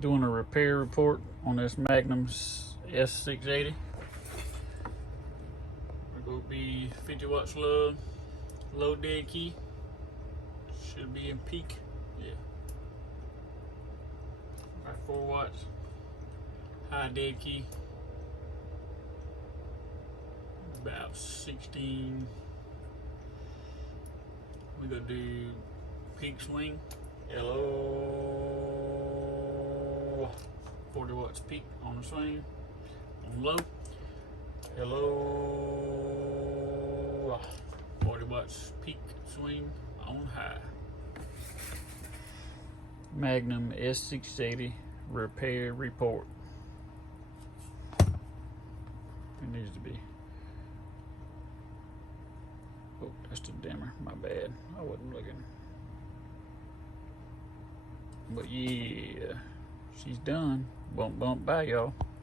Doing a repair report on this Magnum's S-680. We're going to be 50 watts low dead key. Should be in peak. Yeah. About 4 watts. High dead key. About 16. We're going to do peak swing. Hello. 40 watts peak on the swing. On low. Hello. 40 watts peak swing on high. Magnum S-680 repair report. It needs to be. Oh, that's the dimmer. My bad. I wasn't looking. But yeah, she's done. Bump, bye, y'all.